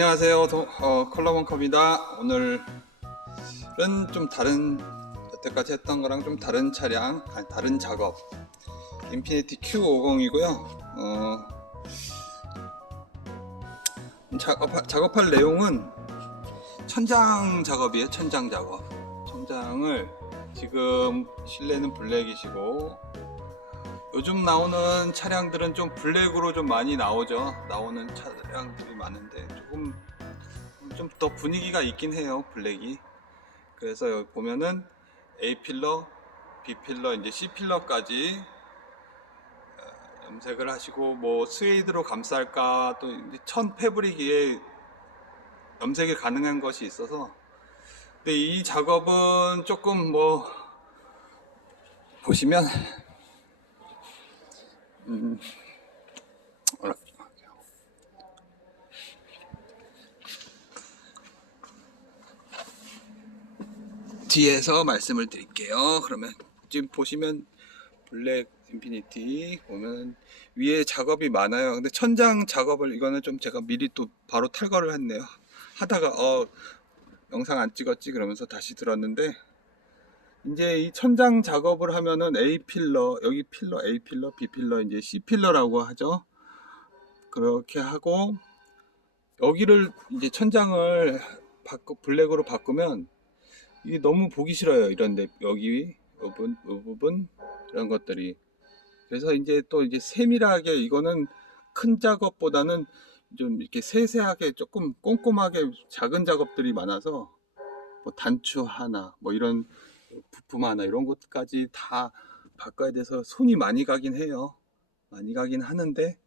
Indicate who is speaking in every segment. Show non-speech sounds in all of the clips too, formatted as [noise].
Speaker 1: 안녕하세요. 도, 어, 컬러먼컵입니다. 오늘은 좀 다른 여태까지 했던 거랑 좀 다른 차량, 아니, 다른 작업. 인피니티 Q50이고요. 어, 작업, 작업할 내용은 천장 작업이에요. 천장 작업. 천장을 지금 실내는 블랙이시고 요즘 나오는 차량들은 좀 블랙으로 좀 많이 나오죠. 나오는 차량들이 많은데 조금 좀 더 분위기가 있긴 해요. 블랙이. 그래서 여기 보면은 A 필러, B 필러, 이제 C 필러까지 어, 염색을 하시고 뭐 스웨이드로 감쌀까 또 천 패브릭에 염색이 가능한 것이 있어서 근데 이 작업은 조금 뭐 보시면 뒤에서 말씀을 드릴게요. 그러면 지금 보시면 블랙 인피니티 보면 위에 작업이 많아요. 근데 천장 작업을 이거는 좀 제가 미리 또 바로 탈거를 했네요. 하다가 어 영상 안 찍었지 그러면서 다시 들었는데 이제 이 천장 작업을 하면은 A 필러, 여기 필러, A 필러, B 필러, 이제 C 필러라고 하죠. 그렇게 하고 여기를 이제 천장을 바꾸 블랙으로 바꾸면 이게 너무 보기 싫어요. 이런데 여기 이 부분, 이 부분 이런 것들이 그래서 이제 또 이제 세밀하게 이거는 큰 작업보다는 좀 이렇게 세세하게 조금 꼼꼼하게 작은 작업들이 많아서 뭐 단추 하나 뭐 이런 부품 하나 이런 것까지 다 바꿔야 돼서 손이 많이 가긴 해요. 많이 가긴 하는데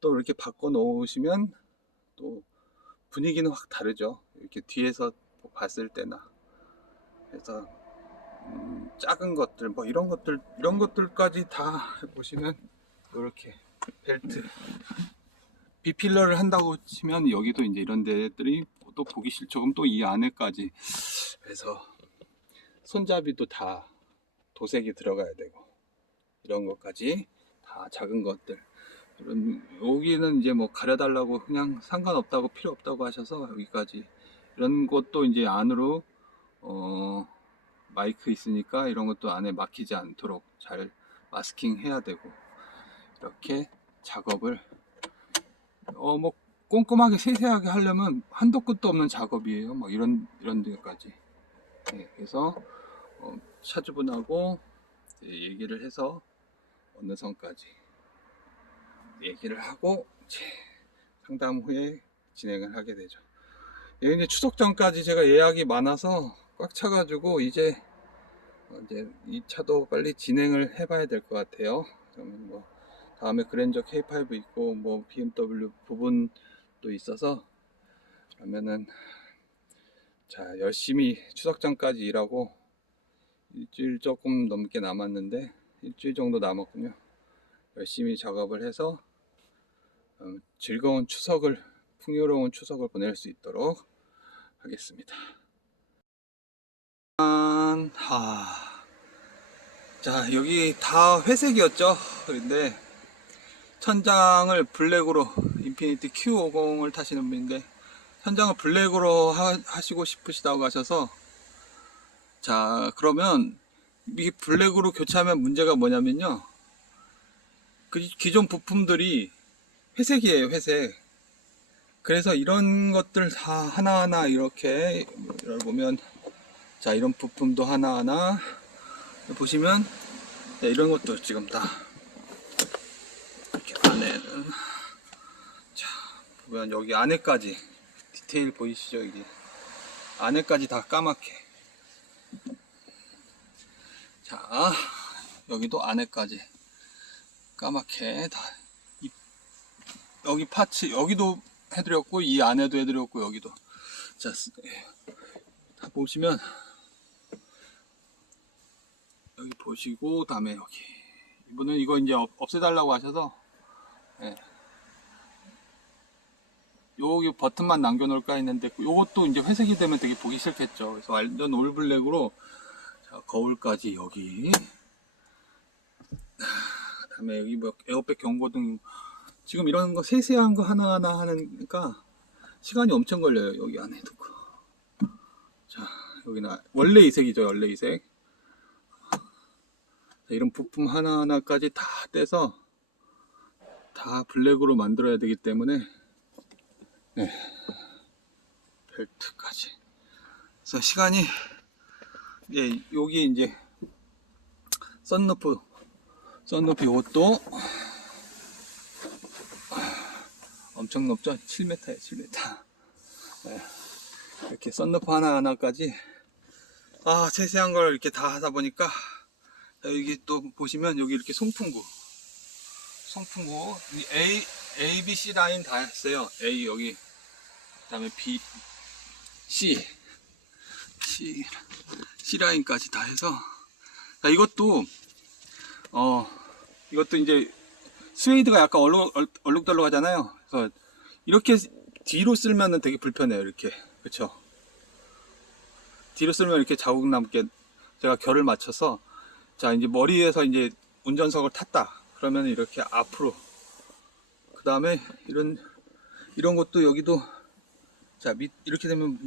Speaker 1: 또 이렇게 바꿔 놓으시면 또 분위기는 확 다르죠. 이렇게 뒤에서 봤을 때나. 그래서 음, 작은 것들 뭐 이런 것들 이런 것들까지 다 보시면 이렇게 벨트 비필러를 한다고 치면 여기도 이제 이런 데들이 또 보기 싫 조금 또이 안에까지 그래서 손잡이도 다 도색이 들어가야 되고 이런 것까지 다 작은 것들 이런 여기는 이제 뭐 가려달라고 그냥 상관없다고 필요 없다고 하셔서 여기까지 이런 것도 이제 안으로 어 마이크 있으니까 이런 것도 안에 막히지 않도록 잘 마스킹 해야 되고 이렇게 작업을 어 뭐 꼼꼼하게 세세하게 하려면 한도 끝도 없는 작업이에요. 뭐 이런 이런 데까지. 네, 그래서 어, 차주분하고 얘기를 해서 어느 선까지 얘기를 하고 상담 후에 진행을 하게 되죠. 여기 이제 추석 전까지 제가 예약이 많아서 꽉 차가지고 이제 어, 이제 이 차도 빨리 진행을 해봐야 될 것 같아요. 그러면 뭐 다음에 그랜저 K5 있고 뭐 BMW 부분도 있어서 그러면은 자 열심히 추석 전까지 일하고 일주일 조금 넘게 남았는데 일주일 정도 남았군요. 열심히 작업을 해서 어, 즐거운 추석을 풍요로운 추석을 보낼 수 있도록 하겠습니다. 짠, 하. 자 여기 다 회색이었죠. 그런데 천장을 블랙으로 인피니티 Q50을 타시는 분인데 천장을 블랙으로 하, 시고 싶으시다고 하셔서 자 그러면 이게 블랙으로 교체하면 문제가 뭐냐면요. 그 기존 부품들이 회색이에요 회색. 그래서 이런 것들 다 하나하나 이렇게 여기 보면 자 이런 부품도 하나하나 보시면 네, 이런 것도 지금 다 이렇게 안에는 자 보면 여기 안에까지 디테일 보이시죠 이게? 안에까지 다 까맣게 자 여기도 안에까지 까맣게 다 이- 여기 파츠 여기도 해드렸고 이 안에도 해드렸고 여기도. 자 다 보시면 여기 보시고 다음에 여기. 이분은 이거 이제 없, 없애달라고 하셔서 예. 여기 버튼만 남겨놓을까 했는데 요것도 이제 회색이 되면 되게 보기 싫겠죠. 그래서 완전 올블랙으로 자, 거울까지 여기. 그 다음에 여기 뭐 에어백 경고등 지금 이런 거 세세한 거 하나하나 하니까 시간이 엄청 걸려요 여기 안에 두고. 자 여기는 원래 이 색이죠 원래 이색. 자, 이런 부품 하나하나까지 다 떼서 다 블랙으로 만들어야 되기 때문에 네. 벨트까지. 그래서 시간이 이제 여기 이제 썬루프 썬루프 이것도 엄청 높죠? 7m에 7m 네. 이렇게 썬루프 하나하나까지. 아 세세한 걸 이렇게 다 하다 보니까 자, 여기 또 보시면 여기 이렇게 송풍구. 송풍구 이 A A, B, C 라인 다 했어요. A 여기 그 다음에 B, C C C 라인까지 다 해서 자, 이것도 어 이것도 이제 스웨이드가 약간 얼룩, 얼- 얼룩덜룩 하잖아요. 그래서 이렇게 뒤로 쓸면은 되게 불편해요. 이렇게 그렇죠. 뒤로 쓸면 이렇게 자국 남게 제가 결을 맞춰서 자 이제 머리에서 이제 운전석을 탔다. 그러면 이렇게 앞으로 그 다음에 이런 이런 것도 여기도 자 밑 이렇게 되면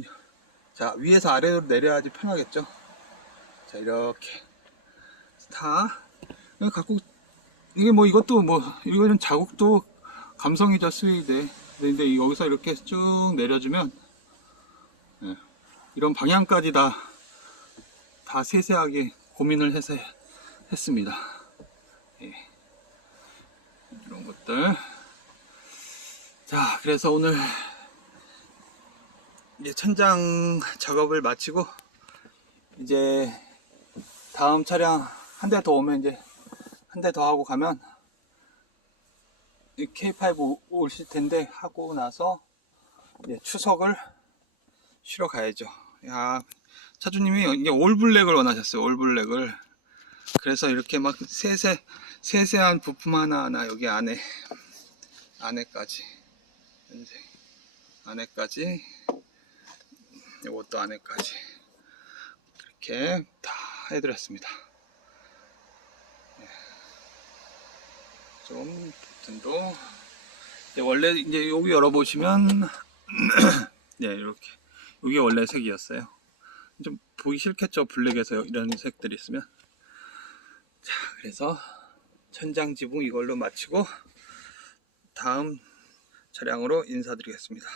Speaker 1: 자 위에서 아래로 내려야지 편하겠죠. 자 이렇게. 다. 갖고 이게 뭐 이것도 뭐 이거는 자국도 감성이죠 스웨이드 근데 여기서 이렇게 쭉 내려주면 예, 이런 방향까지 다 다 세세하게 고민을 해서 했습니다. 예, 이런 것들. 자 그래서 오늘 이제 천장 작업을 마치고 이제 다음 차량 한 대 더 오면 이제 한 대 더 하고 가면 이 K5 오- 오실 텐데 하고 나서 이제 추석을 쉬러 가야죠. 야 차주님이 이제 올블랙을 원하셨어요. 올블랙을 그래서 이렇게 막 세세 세세한 부품 하나 하나 여기 안에 안에까지 안에까지 이것도 안에까지 이렇게 다 해드렸습니다. 좀 버튼도 이제 원래 이제 여기 열어보시면 네 [clears throat] 이렇게 이게 원래 색이었어요. 좀 보기 싫겠죠 블랙에서 이런 색들이 있으면 자 그래서 천장 지붕 이걸로 마치고 다음 차량으로 인사드리겠습니다.